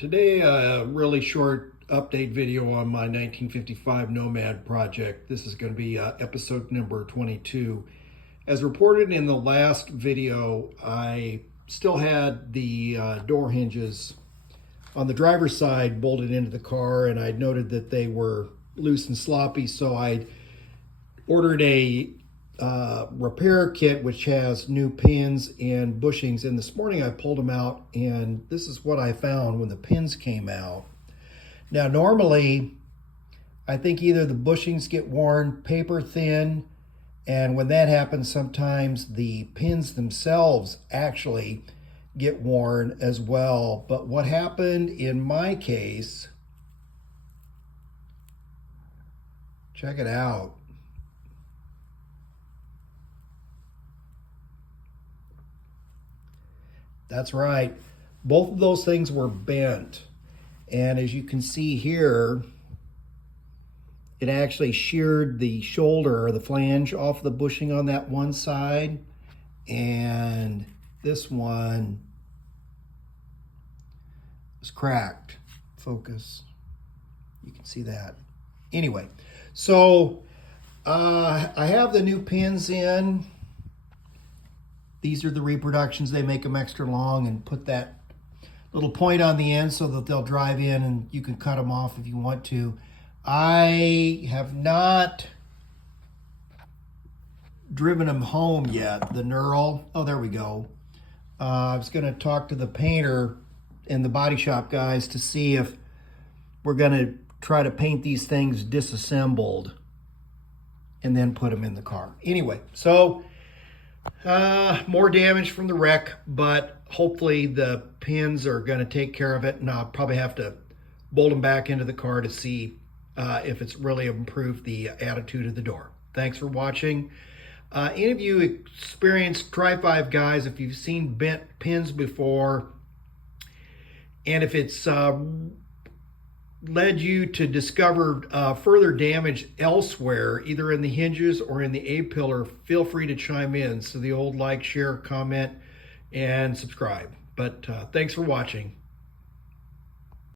Today, a really short update video on my 1955 Nomad project. This is going to be episode number 22. As reported in the last video, I still had the door hinges on the driver's side bolted into the car, and I noted that they were loose and sloppy, so I ordered a repair kit which has new pins and bushings, and this morning I pulled them out and this is what I found when the pins came out. Now normally I think either the bushings get worn paper thin, and when that happens sometimes the pins themselves actually get worn as well. But what happened in my case, check it out. That's right. Both of those things were bent. And as you can see here, it actually sheared the shoulder or the flange off the bushing on that one side. And this one is cracked. Focus. You can see that. Anyway, so I have the new pins in. These are the reproductions. They make them extra long and put that little point on the end so that they'll drive in and you can cut them off if you want to. I have not driven them home yet, the knurl. Oh, there we go. I was going to talk to the painter and the body shop guys to see if we're going to try to paint these things disassembled and then put them in the car. Anyway, so more damage from the wreck, but hopefully the pins are going to take care of it, and I'll probably have to bolt them back into the car to see if it's really improved the attitude of the door. Thanks for watching. Any of you experienced Tri-5 guys, if you've seen bent pins before, and if it's led you to discover further damage elsewhere, either in the hinges or in the A-pillar, feel free to chime in. So the old like, share, comment, and subscribe. But thanks for watching.